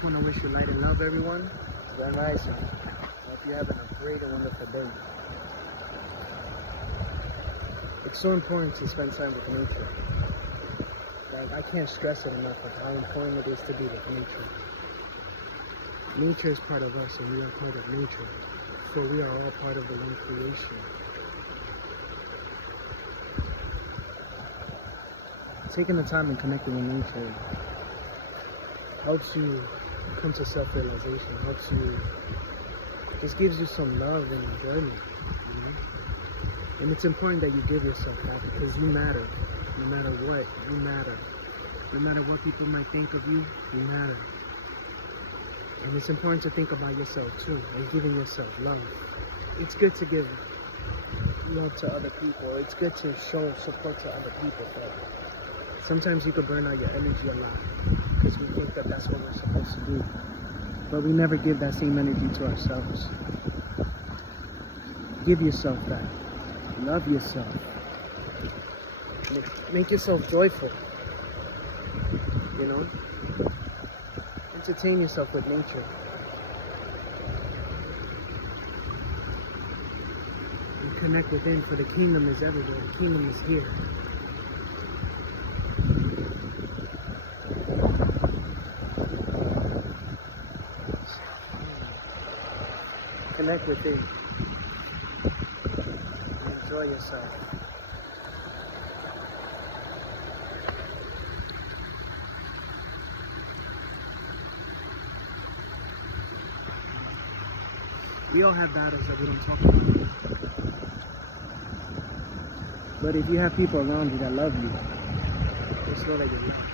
just want to wish you light and love, everyone. Grand Rising. I hope you're having a great and wonderful day. It's so important to spend time with nature. Like, I can't stress it enough of how important it is to be with nature. Nature is part of us, and we are part of nature. For we are all part of the one creation. Taking the time and connecting with nature helps you come to self-realization, helps you, just gives you some love and enjoyment, you know? And it's important that you give yourself that, because you matter. No matter what, you matter. No matter what people might think of you, you matter. And it's important to think about yourself too, and giving yourself love. It's good to give love to other people. It's good to show support to other people, but sometimes you can burn out your energy a lot because we think that that's what we're supposed to do. But we never give that same energy to ourselves. Give yourself that. Love yourself. Make yourself joyful. You know? Entertain yourself with nature. And connect within, for the kingdom is everywhere. The kingdom is here. Connect within. Enjoy yourself. We all have battles that we don't talk about. But if you have people around you that love you, just know that you're loved.